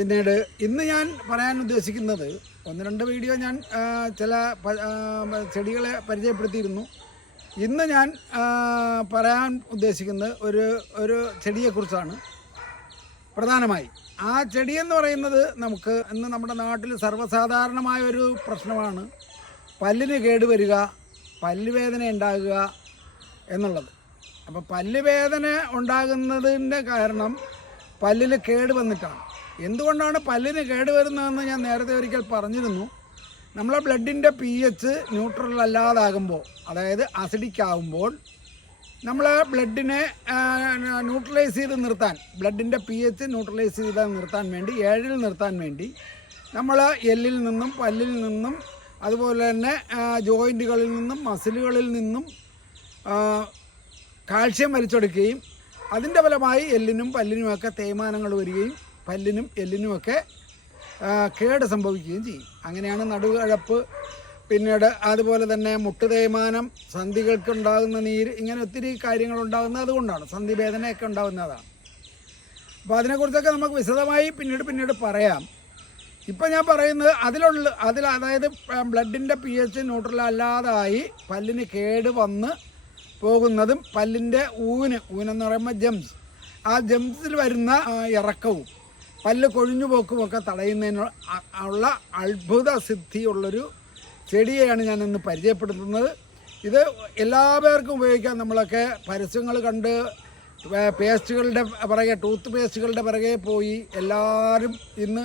പിന്നീട് ഇന്ന് ഞാൻ പറയാൻ ഉദ്ദേശിക്കുന്നത് ഒന്ന് രണ്ട് വീഡിയോ ഞാൻ ചില ചെടികളെ പരിചയപ്പെടുത്തിയിരുന്നു. ഇന്ന് ഞാൻ പറയാൻ ഉദ്ദേശിക്കുന്നത് ഒരു ചെടിയെക്കുറിച്ചാണ് പ്രധാനമായി. ആ ചെടിയെന്ന് പറയുന്നത് നമുക്ക് ഇന്ന് നമ്മുടെ നാട്ടിൽ സർവ്വസാധാരണമായ ഒരു പ്രശ്നമാണ് പല്ലിന് കേടുവരിക, പല്ലുവേദന ഉണ്ടാകുക എന്നുള്ളത്. അപ്പോൾ പല്ലുവേദന ഉണ്ടാകുന്നതിൻ്റെ കാരണം പല്ലിൽ കേട് വന്നിട്ടാണ്. എന്തുകൊണ്ടാണ് പല്ലിന് കേട് വരുന്നതെന്ന് ഞാൻ നേരത്തെ ഒരിക്കൽ പറഞ്ഞിരുന്നു. നമ്മളെ ബ്ലഡിൻ്റെ pH ന്യൂട്രൽ അല്ലാതാകുമ്പോൾ, അതായത് അസിഡിക് ആകുമ്പോൾ, നമ്മൾ ബ്ലഡിനെ ന്യൂട്രലൈസ് ചെയ്ത് നിർത്താൻ, ബ്ലഡിൻ്റെ pH ന്യൂട്രലൈസ് ചെയ്ത് നിർത്താൻ വേണ്ടി, 7 നിർത്താൻ വേണ്ടി നമ്മൾ എല്ലിൽ നിന്നും പല്ലിൽ നിന്നും അതുപോലെ തന്നെ ജോയിൻറ്റുകളിൽ നിന്നും മസിലുകളിൽ നിന്നും കാൽഷ്യം വലിച്ചെടുക്കുകയും അതിൻ്റെ ഫലമായി എല്ലിനും പല്ലിനുമൊക്കെ തേയ്മാനങ്ങൾ വരികയും പല്ലിനും എല്ലിനുമൊക്കെ കേട് സംഭവിക്കുകയും ചെയ്യും. അങ്ങനെയാണ് നടുകഴപ്പ്, പിന്നീട് അതുപോലെ തന്നെ മുട്ട് തേയ്മാനം, സന്ധികൾക്കുണ്ടാകുന്ന നീര്, ഇങ്ങനെ ഒത്തിരി കാര്യങ്ങളുണ്ടാകുന്നത് അതുകൊണ്ടാണ്. സന്ധിവേദനയൊക്കെ ഉണ്ടാകുന്നതാണ്. അപ്പോൾ അതിനെക്കുറിച്ചൊക്കെ നമുക്ക് വിശദമായി പിന്നീട് പറയാം. ഇപ്പം ഞാൻ പറയുന്നത് അതായത് ബ്ലഡിൻ്റെ pH ന്യൂട്രൽ അല്ലാതായി പല്ലിന് കേട് വന്ന് പോകുന്നതും പല്ലിൻ്റെ ഊനെന്ന് പറയുമ്പോൾ ജംസ്, ആ ജംസിൽ വരുന്ന ഇറക്കവും പല്ല് കൊഴിഞ്ഞു പോക്കുമൊക്കെ തടയുന്നതിനുള്ള അത്ഭുത സിദ്ധിയുള്ളൊരു ചെടിയെയാണ് ഞാൻ ഇന്ന് പരിചയപ്പെടുത്തുന്നത്. ഇത് എല്ലാ പേർക്കും ഉപയോഗിക്കാം. നമ്മളൊക്കെ പരസ്യങ്ങൾ കണ്ട് പേസ്റ്റുകളുടെ പിറകെ, ടൂത്ത് പേസ്റ്റുകളുടെ പിറകെ പോയി എല്ലാവരും ഇന്ന്